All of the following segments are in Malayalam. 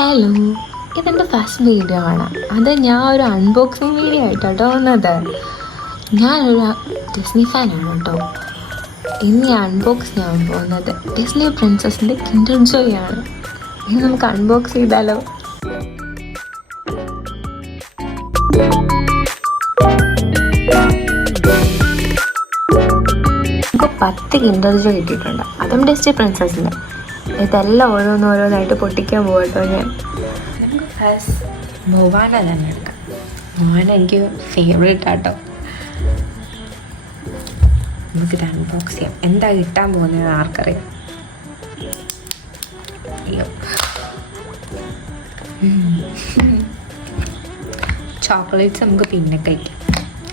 ഹലോ, ഇതെൻ്റെ ഫസ്റ്റ് വീഡിയോ ആണ്. അത് ഞാൻ ഒരു അൺബോക്സിങ് വീഡിയോ ആയിട്ടോ വന്നത്. ഞാനൊരു ഡിസ്നി ഫാനാണ് കേട്ടോ. ഇന്ന് അൺബോക്സ് ചെയ്യാൻ പോകുന്നത് ഡിസ്നി പ്രിൻസസിൻ്റെ കിൻഡർ ജോയ് ആണ്. ഇനി നമുക്ക് അൺബോക്സ് ചെയ്താലോ? നമുക്ക് 10 കിൻഡർ ജോയ് കിട്ടിയിട്ടുണ്ട്, അതും ഡിസ്നി പ്രിൻസസിൻ്റെ. ഇതെല്ലാം ഓരോന്നായിട്ട് പൊട്ടിക്കാൻ പോകട്ടോ ഞാൻ. നമുക്ക് ഫസ്റ്റ് മൊവാന തന്നെ എടുക്കാം. മൊവാന എനിക്ക് ഫേവറേറ്റ് ആട്ടോ. നമുക്കിത് അൺബോക്സ് ചെയ്യാം. എന്താ കിട്ടാൻ പോകുന്നത് ആർക്കറിയാം. അയ്യോ, ചോക്ലേറ്റ്സ് നമുക്ക് പിന്നെ കഴിക്കാം.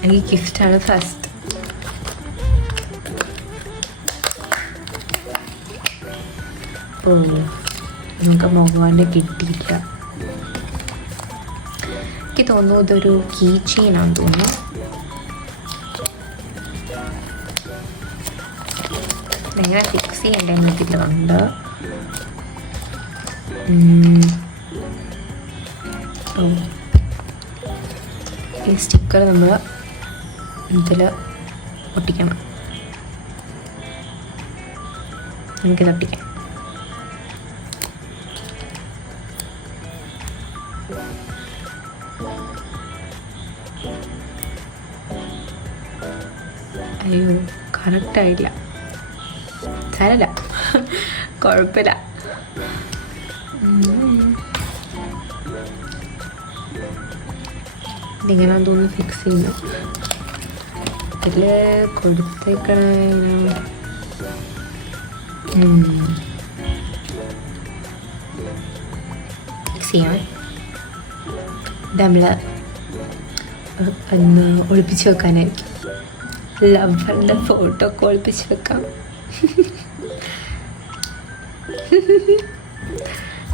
എനിക്ക് ഗിഫ്റ്റാണ് ഫസ്റ്റ്. നമുക്ക് മൊവാൻ്റെ കിട്ടിയില്ല. എനിക്ക് തോന്നുന്നു ഇതൊരു കീ ചെയിനാണെന്ന് തോന്നുന്നു. എങ്ങനെ ഫിക്സ് ചെയ്യണ്ടെന്ന് ഇതിലുണ്ട്. ഈ സ്റ്റിക്കർ നമ്മൾ ഇതിൽ ഒട്ടിക്കണം. നമുക്കിത് ഒട്ടിക്കാം. അയ്യോ, കറക്റ്റായില്ല. സാരമില്ല, കുഴപ്പമില്ല. ഇതിങ്ങനെ തോന്നുന്നു ഫിക്സ് ചെയ്യുന്നു. ഇതിൽ കൊടുത്തേക്കണ ഫിക്സ് ചെയ്യാം. ഇത് നമ്മൾ ഒന്ന് ഒളിപ്പിച്ച് വെക്കാനായിരിക്കും. ലവറിൻ്റെ ഫോട്ടോ ഒക്കെ ഒളിപ്പിച്ച് വെക്കാം.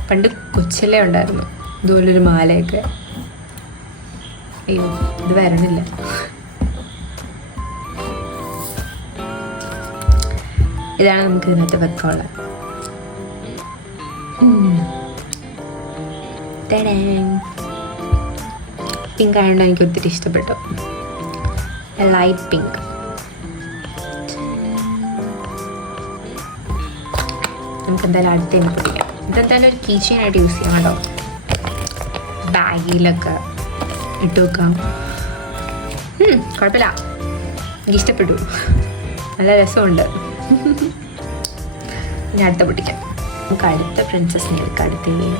പണ്ട് കൊച്ചിലേ ഉണ്ടായിരുന്നു ഇതുപോലൊരു മാലയൊക്കെ. അയ്യോ, ഇത് വരണില്ല. ഇതാണ് നമുക്ക് ഇതിനകത്ത് വെക്കാനുള്ളത്. പിങ്ക് ആയതുകൊണ്ട് എനിക്ക് ഒത്തിരി ഇഷ്ടപ്പെട്ടു. Light pink. നമുക്ക് എന്തായാലും അടുത്തേക്ക് പൊട്ടിക്കാം. ഇതെന്തായാലും ഒരു കീ ചെയിനായിട്ട് യൂസ് ചെയ്യാം കേട്ടോ. ബാഗിലൊക്കെ ഇട്ട് വെക്കാം. കുഴപ്പമില്ല, എനിക്ക് ഇഷ്ടപ്പെട്ടു. നല്ല രസമുണ്ട്. ഇനി അടുത്ത പൊട്ടിക്കാം. നമുക്ക് അടുത്ത പ്രിൻസസിൻ്റെ എടുക്കാം. അടുത്തേക്ക്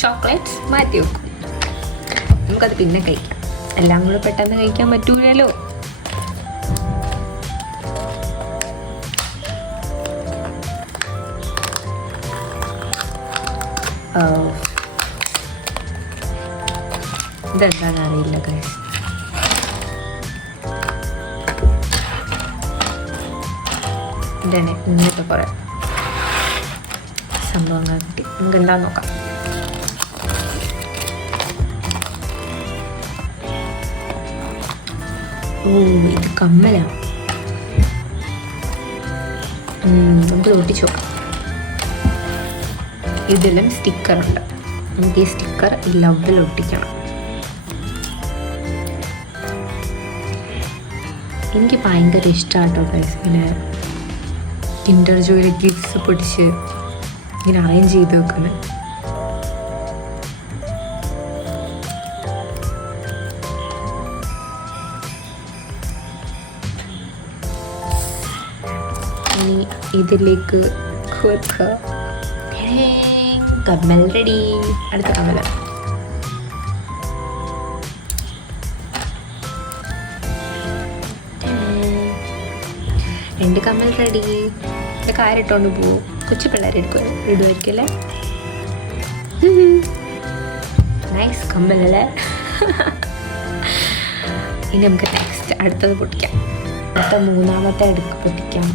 ചോക്ലേറ്റ്സ് മാറ്റി വെക്കും. നമുക്കത് പിന്നെ കഴിക്കാം. എല്ലാം കൂടെ പെട്ടെന്ന് കഴിക്കാൻ പറ്റൂലല്ലോ. ഇതെന്താണെന്ന് അറിയില്ല ഗൈസ്. ഇതാണ് ഇങ്ങനത്തെ കുറേ സംഭവങ്ങൾ കിട്ടി. നമുക്ക് എന്താന്ന് നോക്കാം. ഇത് കമ്മലാണ്. നമുക്ക് ഒട്ടിച്ചു നോക്കാം. ഇതിലും സ്റ്റിക്കറുണ്ട്. നമുക്ക് ഈ സ്റ്റിക്കർ ഈ ലവിൽ ഒട്ടിക്കണം. എനിക്ക് ഭയങ്കര ഇഷ്ടമാട്ടോ ഗൈസ്. ഇങ്ങനെ കിൻഡർ ജോയിലെ ഗിഫ്റ്റ്സ് പൊട്ടിച്ച് ഇങ്ങനെ അറേഞ്ച് ചെയ്ത് വെക്കുന്നത്. ഇനി ഇതിലേക്ക് കമ്മൽ റെഡി. അടുത്ത കമ്മൽ. രണ്ട് കമ്മൽ റെഡി. ഇതൊക്കെ ആരിട്ടോണ്ട് പോവും. കൊച്ചു പിള്ളേർ ഇടുമായിരിക്കും അല്ലേ. നൈസ് കമ്മലല്ലേ. ഇനി നമുക്ക് നെക്സ്റ്റ് അടുത്തത് പൊട്ടിക്കാം. മൂന്നാമത്തെ പൊട്ടിക്കാം.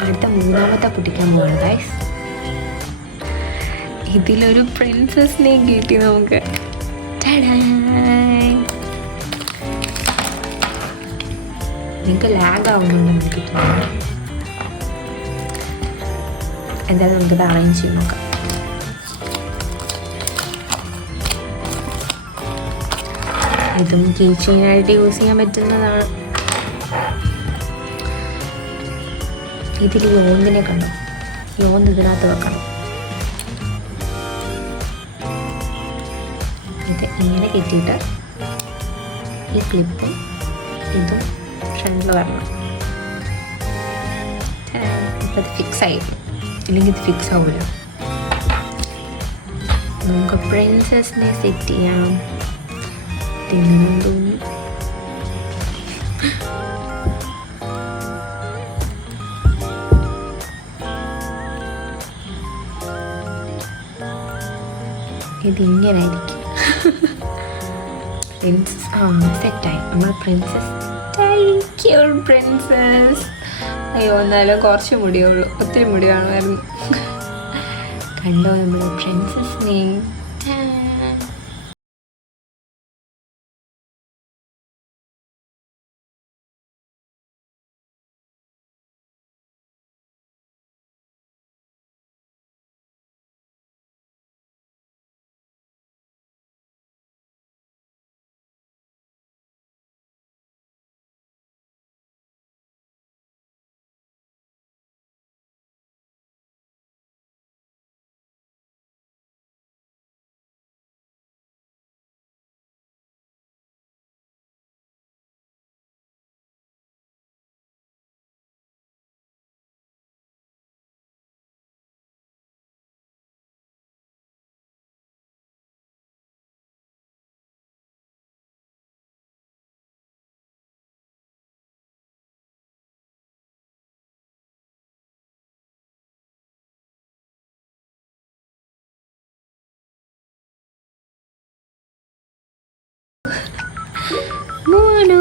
അടുത്ത മൂന്നാമത്തെ പൊട്ടിക്കാൻ പോവാണ് ഗൈസ്. ഇതിലൊരു പ്രിൻസസിനെ കിട്ടി നമുക്ക്. നിങ്ങൾക്ക് ലാഗ് ആവുന്നുണ്ടെന്ന് എനിക്ക് തോന്നുന്നു. എന്തായാലും നമുക്കത് അറേഞ്ച് ചെയ്ത് നോക്കാം. ഇതും കീ ചെയിനായിട്ട് യൂസ് ചെയ്യാൻ പറ്റുന്നതാണ്. ഇതിൽ യോന്തിനെ കണ്ടോ? യോന്ത് ഇതിനകത്ത് വെക്കണം. ഇത് ഇങ്ങനെ കെട്ടിയിട്ട് ഈ ക്ലിപ്പും ഇതും ഫ്രണ്ടിൽ വരണം. ഇപ്പം ഇത് ഫിക്സ് ആയിരുന്നു, ഇല്ലെങ്കിൽ ഇത് ഫിക്സ് ആവില്ല. നമുക്ക് പ്രിൻസസിനെ സെറ്റ് ചെയ്യാം. തോന്നി ഇതിങ്ങനായിരിക്കും. പ്രിൻസസ് സെറ്റായി. നമ്മൾ പ്രിൻസസ്. പ്രിൻസസ്. അയ്യോ, എന്നാലും കുറച്ച് മുടിയേ ഉള്ളൂ, ഒത്തിരി മുടി കാണുമായിരുന്നു. കണ്ടോ നമ്മൾ പ്രിൻസസിനെ? മോനു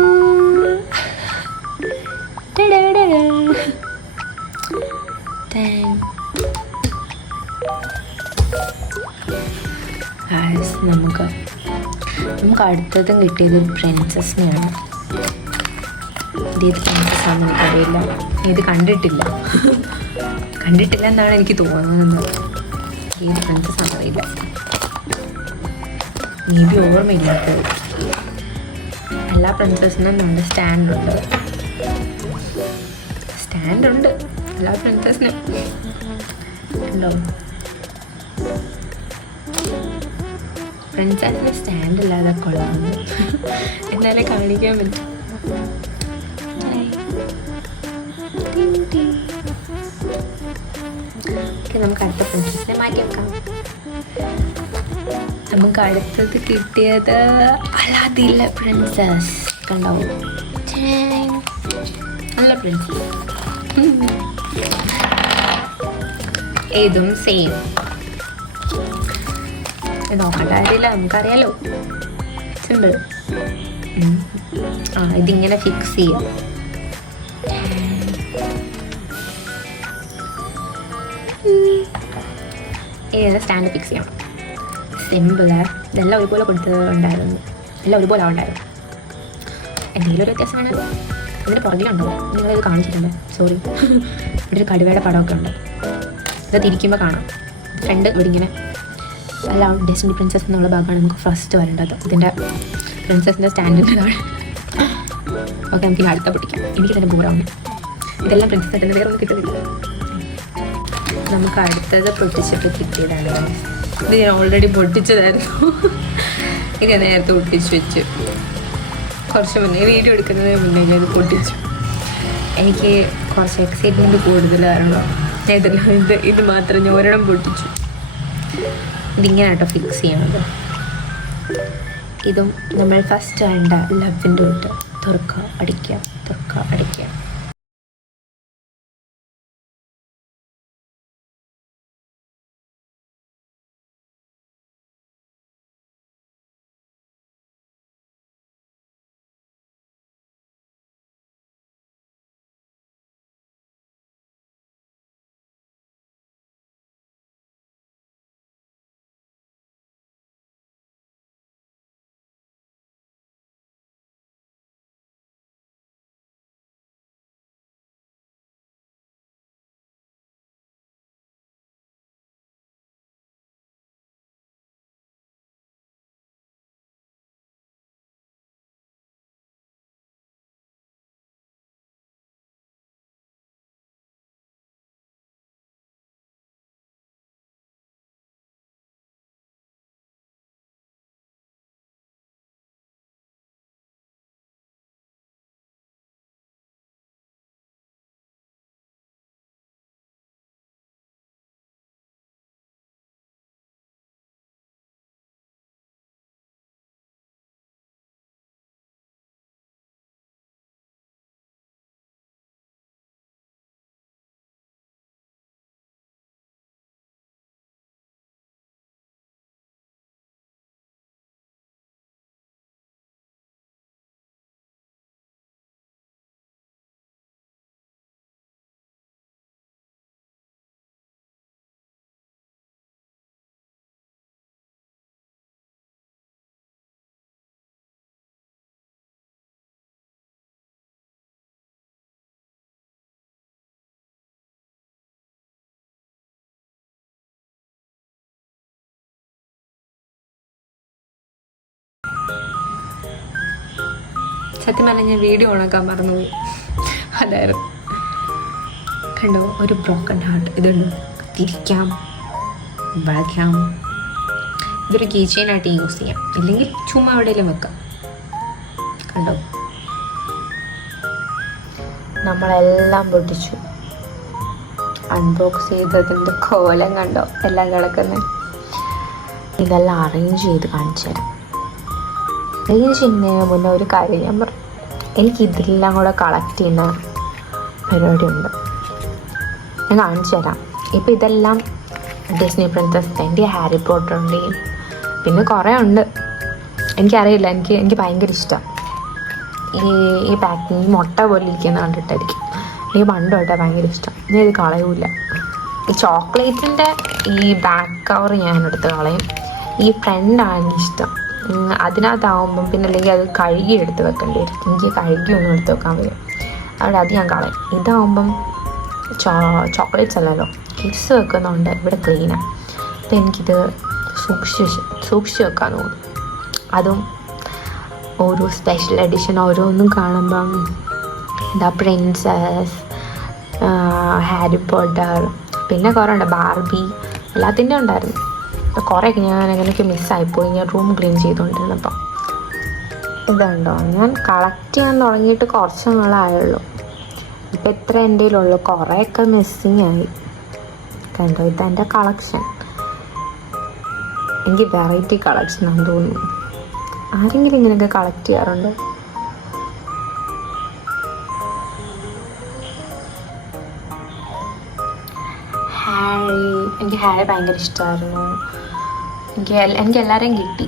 നമുക്ക് അടുത്തതും കിട്ടിയത് പ്രിൻസസിനെയാണ്. ഇത് പ്രിൻസസ് ആണെന്ന് എനിക്കറിയില്ല, ഇത് കണ്ടിട്ടില്ല എന്നാണ് എനിക്ക് തോന്നുന്നത്. ഏത് പ്രിൻസസ് ആണെന്നറിയില്ല, മേ ബി ഓർമ്മയില്ലാത്തത്. എല്ലാ പ്രിൻസസിനും നമ്മുടെ സ്റ്റാൻഡുണ്ട് എല്ലാ പ്രിൻസസിനും ഉണ്ടോ? പ്രിൻസസിന് സ്റ്റാൻഡ് ഇല്ലാതെ കൊള്ളാമെന്ന് എന്നാലേ കാണിക്കാൻ പറ്റും. നമുക്ക് അടുത്ത പ്രിൻസസിനെ മാറ്റി വെക്കാം. നമുക്ക് അടുത്തത് കിട്ടിയത് അലാദിലെ പ്രിൻസസ്. കണ്ടോ? നല്ല പ്രിൻസസ്. ഇതും സെയിം. നോക്കേണ്ട കാര്യമില്ല, നമുക്കറിയാലോ. സിമ്പിൾ. ഇതിങ്ങനെ ഫിക്സ് ചെയ്യാം. ഏത് സ്റ്റാൻഡ് ഫിക്സ് ചെയ്യണം. സിമ്പിള്. ഇതെല്ലാം ഒരുപോലെ കൊടുത്തിട്ടുണ്ടായിരുന്നു, എല്ലാം ഒരുപോലെ ആവുണ്ടായിരുന്നു. എന്തെങ്കിലും ഒരു വ്യത്യാസം വേണം. ഇതിന് പുറകിലുണ്ടോ? നിങ്ങളിത് കാണിച്ചിട്ടുണ്ട്, സോറി. ഇവിടെ ഒരു കടുവയുടെ പടമൊക്കെ ഉണ്ട്. ഇത് തിരിക്കുമ്പോൾ കാണാം. ഫ്രണ്ട് ഇവിടെ ഇങ്ങനെ എല്ലാം ഡെസ്റ്റിനി പ്രിൻസസ് എന്നുള്ള ഭാഗമാണ് നമുക്ക് ഫസ്റ്റ് വരേണ്ടത്. ഇതിൻ്റെ പ്രിൻസസിൻ്റെ സ്റ്റാൻഡിൻ്റെ താഴെ. ഓക്കെ, നമുക്ക് ഇനി അടുത്ത പൊട്ടിക്കാം. എനിക്ക് തന്നെ ബോറാവുന്നു. ഇതെല്ലാം പ്രിൻസസ് ആയിട്ട് വേറെ ഒന്നും കിട്ടുന്നില്ല. നമുക്ക് അടുത്തത് പൊട്ടിച്ചിട്ട് കിട്ടിയതാണ്. ഇത് ഞാൻ ഓൾറെഡി പൊട്ടിച്ചതായിരുന്നു. ഇത് ഞാൻ നേരത്തെ പൊട്ടിച്ച് വെച്ച് കുറച്ച് മുന്നേ വീഡിയോ എടുക്കുന്നതിന് മുന്നേ ഞാൻ ഇത് പൊട്ടിച്ചു. എനിക്ക് കുറച്ച് എക്സൈറ്റ്മെൻറ്റ് കൂടുതലായിരുന്നു. ഇത് മാത്രം ഞാൻ ഒരെണ്ണം പൊട്ടിച്ചു. ഇതിങ്ങനെ കേട്ടോ ഫിക്സ് ചെയ്യണത്. ഇതും നമ്മൾ ഫസ്റ്റ് വേണ്ട ലവിൻ്റെ തൊട്ട് തുറക്കുക അടിക്കുക. സത്യം പറഞ്ഞാൽ ഞാൻ വീഡിയോ ഓണാക്കാൻ മറന്നുപോയി. അതായിരുന്നു. കണ്ടോ, ഒരു ബ്രോക്കൺ ഹാർട്ട്. ഇതുണ്ട്, തിരിക്കാം, വളയ്ക്കാം. ഇതൊരു കീ ചെയിനായിട്ട് യൂസ് ചെയ്യാം, ഇല്ലെങ്കിൽ ചുമ്മാ എവിടെയെങ്കിലും വെക്കാം. കണ്ടോ, നമ്മളെല്ലാം പൊട്ടിച്ചു. അൺബോക്സ് ചെയ്തതിൻ്റെ കോലം കണ്ടോ, എല്ലാം കിടക്കുന്നത്. ഇതെല്ലാം അറേഞ്ച് ചെയ്ത് കാണിച്ചു തരാം. അറേഞ്ച് ചെയ്യുന്നതിന് മുന്നേ ഒരു കാര്യം ഞാൻ പറഞ്ഞു, എനിക്കിതെല്ലാം കൂടെ കളക്ട് ചെയ്യുന്ന പരിപാടിയുണ്ട്. ഞാൻ കാണിച്ചു തരാം. ഇപ്പം ഇതെല്ലാം ഡിസ്നി പ്രിൻസസിൻ്റെ, ഹാരി പോട്ടറിൻ്റെയും പിന്നെ കുറേ ഉണ്ട്. എനിക്കറിയില്ല, എനിക്ക് ഭയങ്കര ഇഷ്ടം ഈ പാക്കിങ്. മുട്ട പോലെ ഇരിക്കുന്ന കണ്ടിട്ടായിരിക്കും. എനിക്ക് പണ്ട് തൊട്ടേ ഭയങ്കര ഇഷ്ടം. ഞാൻ ഇത് കളയൂല. ഈ ചോക്ലേറ്റിൻ്റെ ഈ ബാക്ക് കവർ ഞാൻ എടുത്ത് കളയും. ഈ ഫ്രണ്ടാണ് എനിക്കിഷ്ടം. അതിനകത്താവുമ്പം പിന്നെ അല്ലെങ്കിൽ അത് കഴുകി എടുത്ത് വെക്കേണ്ടി വരും. എനിക്ക് കഴുകി ഒന്നും എടുത്ത് വെക്കാൻ വരും. അവിടെ അത് ഞാൻ കളയും. ഇതാവുമ്പം ചോക്ലേറ്റ്സ് അല്ലല്ലോ, കിഡ്സ് വെക്കുന്നുണ്ട്. ഇവിടെ ക്ലീനാണ്. അപ്പം എനിക്കിത് സൂക്ഷിച്ച് വെക്കാൻ തോന്നും. അതും ഓരോ സ്പെഷ്യൽ എഡിഷൻ ഓരോന്നും കാണുമ്പം എന്താ പ്രിൻസസ്, ഹാരി പോട്ടർ, പിന്നെ കുറേ ഉണ്ട്, ബാർബി, എല്ലാത്തിൻ്റെ ഉണ്ടായിരുന്നു. അപ്പോൾ കുറേയൊക്കെ ഞാൻ അങ്ങനെയൊക്കെ മിസ്സായിപ്പോയി ഞാൻ റൂം ക്ലീൻ ചെയ്തുകൊണ്ടിരുന്നപ്പം. ഇതുണ്ടോ, ഞാൻ കളക്ട് ചെയ്യാൻ തുടങ്ങിയിട്ട് കുറച്ച് നാളായുള്ളൂ. ഇപ്പം എത്ര എൻ്റെ കയ്യിലുള്ളൂ, കുറേയൊക്കെ മിസ്സിങ് ആയി. കണ്ടോ, ഇതെൻ്റെ കളക്ഷൻ. എനിക്ക് വെറൈറ്റി കളക്ഷൻ ആണെന്ന് തോന്നുന്നു. ആരെങ്കിലും ഇങ്ങനെയൊക്കെ കളക്ട് ചെയ്യാറുണ്ടോ? എനിക്ക് ഹാരി ഭയങ്കര ഇഷ്ടമായിരുന്നു. എനിക്ക് എല്ലാവരെയും കിട്ടി.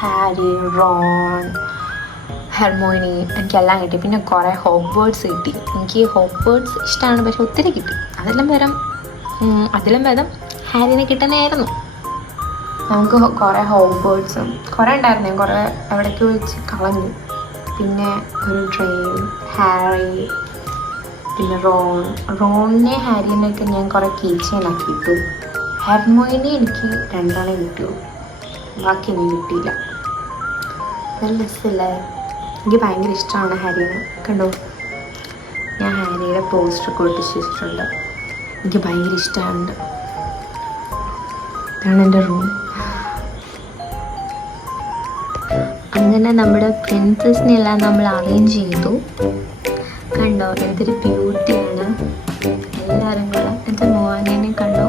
ഹാരി, റോൺ, ഹെർമോയിനി, എനിക്കെല്ലാം കിട്ടി. പിന്നെ കുറേ ഹോഗ്വേർട്സ് കിട്ടി. എനിക്ക് ഹോഗ്വേർട്സ് ഇഷ്ടമാണ്, പക്ഷെ ഒത്തിരി കിട്ടി. അതിലും ഭേദം ഹാരിനെ കിട്ടുന്നതായിരുന്നു. നമുക്ക് കുറേ ഹോഗ്വേർട്സും കുറേ ഉണ്ടായിരുന്നു. ഞാൻ കുറേ എവിടേക്ക് വെച്ച് കളഞ്ഞു. പിന്നെ ഒരു ട്രെയിൻ, ഹാരി, പിന്നെ റോണിനെ ഹാരിനെയൊക്കെ ഞാൻ കുറേ കീ ചെയിനാക്കി ഇട്ടു. ഹെർമോയിനെ എനിക്ക് 2 കിട്ടിയുള്ളൂ, ബാക്കി ഒന്നും കിട്ടിയില്ല. നല്ല രസമില്ലേ? എനിക്ക് ഭയങ്കര ഇഷ്ടമാണ് ഹാരിനെ. കണ്ടോ, ഞാൻ ഹാരിയുടെ പോസ്റ്റർ ഒട്ടിച്ചിട്ടുണ്ട്. എനിക്ക് ഭയങ്കര ഇഷ്ടമാണ്. ഇതാണ് എൻ്റെ റൂം. അങ്ങനെ നമ്മുടെ പ്രിൻസസിനെല്ലാം നമ്മൾ അറേഞ്ച് ചെയ്തു. കണ്ടോ, എന്തൊരു ബ്യൂട്ടിയാണ്. എല്ലാവരും കൂടെ എൻ്റെ മോനെ കണ്ടോ.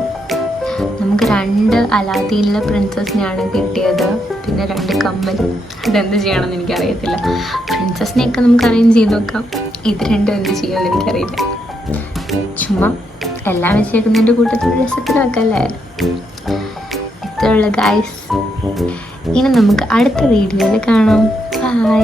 നമുക്ക് 2 അലാദീനിലെ പ്രിൻസസിനെയാണ് കിട്ടിയത്. പിന്നെ 2 കമ്മൽ. അതെന്ത് ചെയ്യണമെന്ന് എനിക്കറിയത്തില്ല. പ്രിൻസസിനെയൊക്കെ നമുക്ക് അറേഞ്ച് ചെയ്ത് വെക്കാം. ഇത് 2 എന്ത് ചെയ്യുമെന്ന് എനിക്കറിയില്ല. ചുമ്മാ എല്ലാം വെച്ചേക്കുന്നതിൻ്റെ കൂട്ടത്തിൽ രസത്തിൽ വെക്കല്ലേ. ഇത്രയുള്ള ഗൈസ്. ഇനി നമുക്ക് അടുത്ത വീഡിയോയിൽ കാണാം. ബൈ.